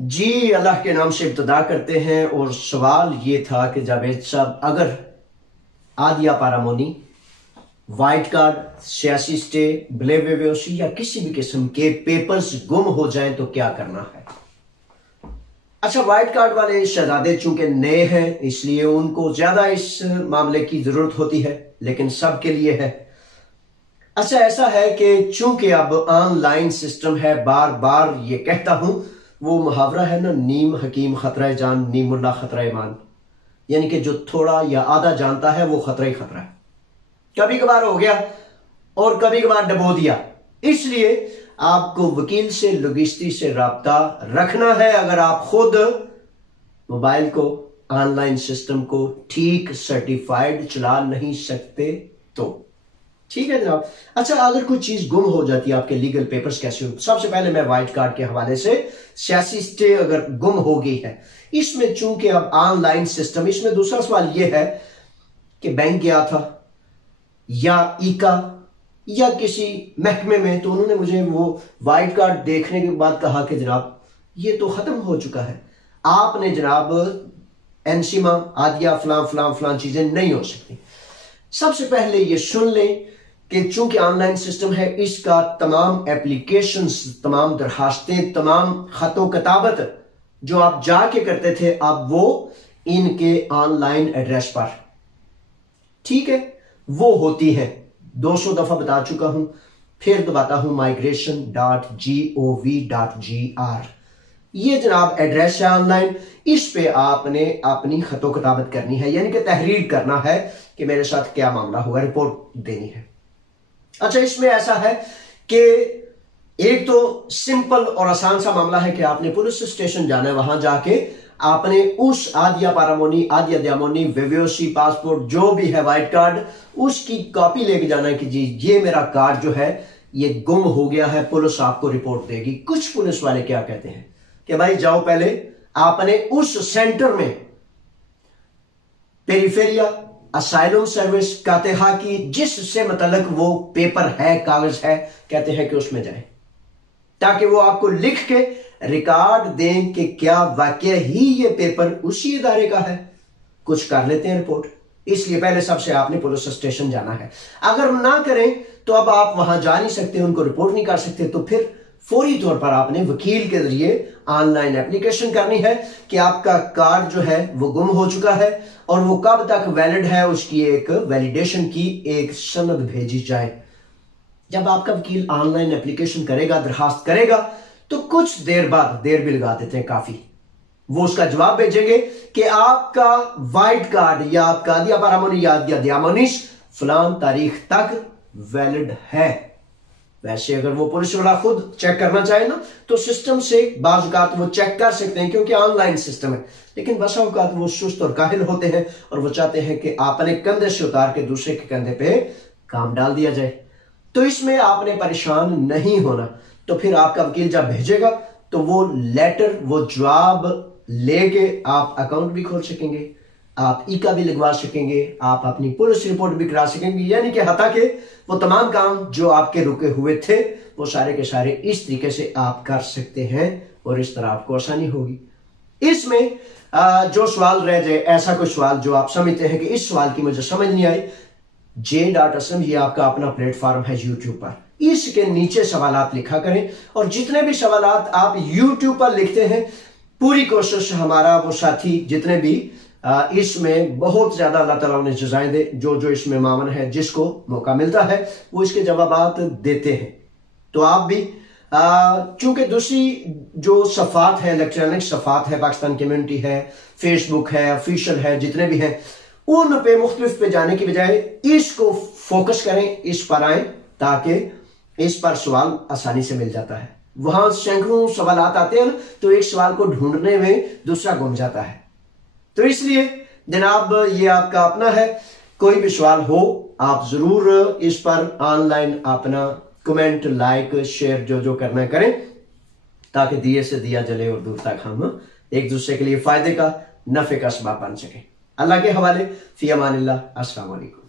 जी, अल्लाह के नाम से इब्तिदा करते हैं। और सवाल ये था कि जावेद साहब, अगर आदिया पारामोनी, वाइट कार्ड, सियासी स्टे, ब्लेवेवेसी या किसी भी किस्म के पेपर्स गुम हो जाएं तो क्या करना है? अच्छा, वाइट कार्ड वाले शहजादे चूंकि नए हैं इसलिए उनको ज्यादा इस मामले की जरूरत होती है, लेकिन सबके लिए है। अच्छा, ऐसा है कि चूंकि अब ऑनलाइन सिस्टम है, बार बार ये कहता हूं, वो मुहावरा है ना, नीम हकीम खतरा जान, नीमुल्ला खतरा ईमान, यानी कि जो थोड़ा या आधा जानता है वो खतरा ही खतरा है। कभी कभार हो गया और कभी कभार डबो दिया, इसलिए आपको वकील से, लुगिस्ती से राब्ता रखना है। अगर आप खुद मोबाइल को, ऑनलाइन सिस्टम को ठीक सर्टिफाइड चला नहीं सकते तो ठीक है जनाब। अच्छा, अगर कोई चीज गुम हो जाती है, आपके लीगल पेपर्स कैसे हो? सबसे पहले मैं वाइट कार्ड के हवाले से, सियासी स्टे अगर गुम हो गई है, इसमें चूंकि अब ऑनलाइन सिस्टम, इसमें दूसरा सवाल यह है कि बैंक गया था या ईका या किसी महकमे में, तो उन्होंने मुझे वो वाइट कार्ड देखने के बाद कहा कि जनाब ये तो खत्म हो चुका है, आपने जनाब एनसीमा, आदिया, फलां फलां फलां चीजें नहीं हो सकती। सबसे पहले ये सुन लें कि चूंकि ऑनलाइन सिस्टम है, इसका तमाम एप्लीकेशंस, तमाम दरखास्तें, तमाम खतो किताबत जो आप जाके करते थे, अब वो इनके ऑनलाइन एड्रेस पर, ठीक है, वो होती है। 200 दफा बता चुका हूं, फिर बताता हूं, migration.gov.gr, ये जनाब एड्रेस है ऑनलाइन। इस पे आपने अपनी खतो किताबत करनी है, यानी कि तहरीर करना है कि मेरे साथ क्या मामला हुआ, रिपोर्ट देनी है। अच्छा, इसमें ऐसा है कि एक तो सिंपल और आसान सा मामला है कि आपने पुलिस स्टेशन जाना है, वहां जाके आपने उस आदिया पारामोनी, आदिया दयामोनी, वेवेसी, पासपोर्ट जो भी है, वाइट कार्ड, उसकी कॉपी लेके जाना है कि जी ये मेरा कार्ड जो है ये गुम हो गया है, पुलिस आपको रिपोर्ट देगी। कुछ पुलिस वाले क्या कहते हैं कि भाई जाओ, पहले आपने उस सेंटर में पेरिफेरिया, असाइलम सर्विस, कातेहा की, जिससे मतलब वो पेपर है, कागज है, कहते हैं कि उसमें जाए, ताकि वो आपको लिख के रिकॉर्ड दें कि क्या वाकई ही ये पेपर उसी इदारे का है। कुछ कर लेते हैं रिपोर्ट, इसलिए पहले सबसे आपने पुलिस स्टेशन जाना है। अगर ना करें तो अब आप वहां जा नहीं सकते, उनको रिपोर्ट नहीं कर सकते, तो फिर फौरी तौर पर आपने वकील के जरिए ऑनलाइन एप्लीकेशन करनी है कि आपका कार्ड जो है वो गुम हो चुका है और वो कब तक वैलिड है, उसकी एक वैलिडेशन की एक सनद भेजी जाए। जब आपका वकील ऑनलाइन एप्लीकेशन करेगा, दरखास्त करेगा, तो कुछ देर बाद, देर भी लगा देते हैं काफी, वो उसका जवाब भेजेंगे कि आपका वाइट कार्ड या आपका आदिया पारामोनी या आदिया दयामोनीस फलां तारीख तक वैलिड है। वैसे अगर वो पुलिस वाला खुद चेक करना चाहे ना, तो सिस्टम से बाज़ औक़ात वो चेक कर सकते हैं, क्योंकि ऑनलाइन सिस्टम है। लेकिन बस औक़ात वो सुस्त और काहिल होते हैं और वो चाहते हैं कि अपने कंधे से उतार के दूसरे के कंधे पे काम डाल दिया जाए। तो इसमें आपने परेशान नहीं होना। तो फिर आपका वकील जब भेजेगा तो वो लेटर, वो जवाब लेके आप अकाउंट भी खोल सकेंगे, आप ईका भी लगवा सकेंगे, आप अपनी पुलिस रिपोर्ट भी करा सकेंगे, यानी कि हता के वो तमाम काम जो आपके रुके हुए थे वो सारे के सारे इस तरीके से आप कर सकते हैं और इस तरह आपको आसानी होगी। इसमें जो सवाल रह जाए, ऐसा कोई सवाल जो आप समझते हैं कि इस सवाल की मुझे समझ नहीं आई, J.Aslam ये आपका अपना प्लेटफॉर्म है यूट्यूब पर, इसके नीचे सवालात लिखा करें और जितने भी सवालात आप यूट्यूब पर लिखते हैं, पूरी कोशिश हमारा वो साथी जितने भी इसमें बहुत ज्यादा अल्लाह ताला उन्हें जज़ाएं दे, जो इसमें मामन है, जिसको मौका मिलता है वो इसके जवाबात देते हैं। तो आप भी चूंकि दूसरी जो सफ़ात है, इलेक्ट्रॉनिक सफ़ात है, पाकिस्तान कम्युनिटी है, फेसबुक है, ऑफिशियल है, जितने भी हैं, उन पे मुख्तलिफ पे जाने की बजाय इसको फोकस करें, इस पर आए, ताकि इस पर सवाल आसानी से मिल जाता है। वहां सैकड़ों सवाल आते हैं तो एक सवाल को ढूंढने में दूसरा गुम जाता है। तो इसलिए जनाब ये आपका अपना है, कोई भी सवाल हो आप जरूर इस पर ऑनलाइन अपना कमेंट, लाइक, शेयर जो करना करें, ताकि दिए से दिया जले और दूर तक हम एक दूसरे के लिए फायदे का, नफे का सबब बन सके। अल्लाह के हवाले, फी अमानिल्लाह, अस्सलाम वालेकुम।